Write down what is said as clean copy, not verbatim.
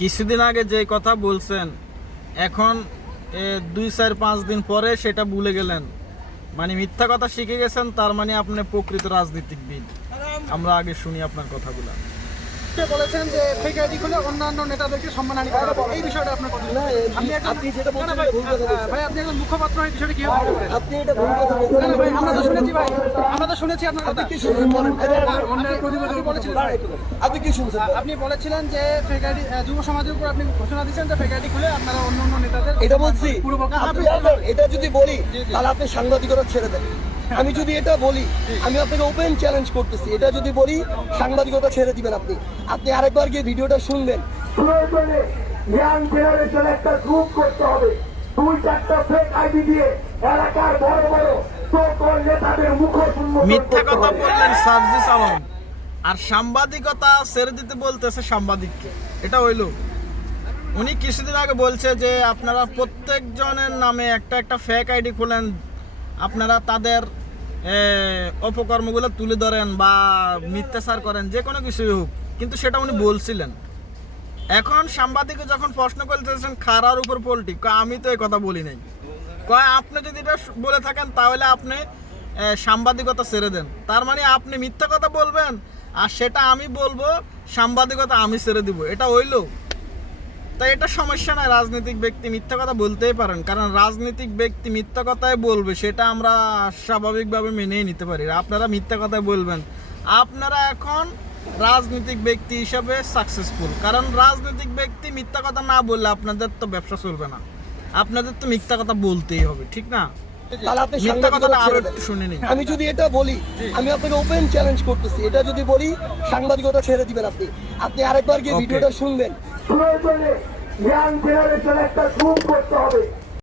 কিছুদিন আগে যে কথা বলছেন এখন 2-4-5 দিন পরে সেটা ভুলে গেলেন, মানে মিথ্যা কথা শিখে গেছেন। তার মানে আপনি প্রকৃত রাজনীতিবিদ। আমরা আগে শুনি আপনার কথাগুলো। বলেছেন যে ফেক আইডি খুলে অন্যান্য নেতাদেরকে সম্মানহানি করা হবে, এই বিষয়টা আপনার কথা না। আপনি যেটা বলছেন ভুল কথা বলছেন ভাই। আপনি একজন মুখপাত্র, এই বিষয়টা কি হবে বলেন? আপনি এটা ভুল কথা বলছেন না ভাই। আমরা তো শুনেছি ভাই, আমরা তো শুনেছি আপনার কথা। কি শুনছেন বলেন? অন্যায় প্রতিবেদন বলেছিলেন ভাই, আপনি কি শুনছেন? আপনি বলেছিলেন যে ফেক আইডি যুব সমাজের উপর আপনি ঘোষণা দিয়েছেন যে ফেক আইডি খুলে আপনারা অন্যান্য নেতাদের এটা বলছি। এটা যদি বলি তাহলে আপনি সাংবাদিকতা ছেড়ে দেন। আমি যদি এটা বলি, আমি আপনাকে ওপেন চ্যালেঞ্জ করতেছি, এটা যদি বলি সাংবাদিকতা ছেড়ে দিবেন আপনি। আপনি আরেকবার গিয়ে ভিডিওটা শুনবেন। ইয়াং জেনারেশন একটা গ্রুপ করতে হবে, 2-4টা ফেক আইডি দিয়ে এলাকার বড় বড় সকল নেতাদের মিথ্যা কথা বললেন সার্জিস আলম, আর সাংবাদিকতা ছেড়ে দিতে বলতেছে সাংবাদিককে। এটা হইল উনি কিছুদিন আগে বলছে যে আপনারা প্রত্যেকজনের নামে একটা একটা ফেক আইডি খোলেন, আপনারা তাদের অপকর্মগুলো তুলে ধরেন বা মিথ্যাচার করেন, যে কোনো কিছুই হোক, কিন্তু সেটা উনি বলছিলেন। এখন সাংবাদিক যখন প্রশ্ন করতেছেন খারার উপর পোল্টি, আমি তো এই কথা বলি নাই। আপনি যদি এটা বলে থাকেন তাহলে আপনি সাংবাদিকতা ছেড়ে দেন। তার মানে আপনি মিথ্যা কথা বলবেন আর সেটা আমি বলবো, সাংবাদিকতা আমি ছেড়ে দিব। এটা হইলো তাই এটা সমস্যা নাই। রাজনৈতিক ব্যক্তি মিথ্যা কথা বলতেই পারেন, কারণ রাজনৈতিক ব্যক্তি মিথ্যা কথাই বলবে, সেটা আমরা স্বাভাবিকভাবে মেনেই নিতে পারি। আপনারা মিথ্যা কথাই বলবেন, আপনারা এখন রাজনৈতিক ব্যক্তি হিসাবে সাকসেসফুল। কারণ রাজনৈতিক ব্যক্তি মিথ্যা কথা না বললে আপনাদের তো ব্যবসা চলবে না, আপনাদের তো মিথ্যা কথা বলতেই হবে, ঠিক না? আমি যদি এটা বলি, আমি আপনাকে ওপেন চ্যালেঞ্জ করতেছি, এটা যদি বলি সাংবাদিকতা ছেড়ে দিবেন আপনি। আপনি আরেকবার গিয়ে ভিডিওটা শুনবেন। প্রয়োজনে ইয়াং জেনারেশন একটা গ্রুপ করতে হবে,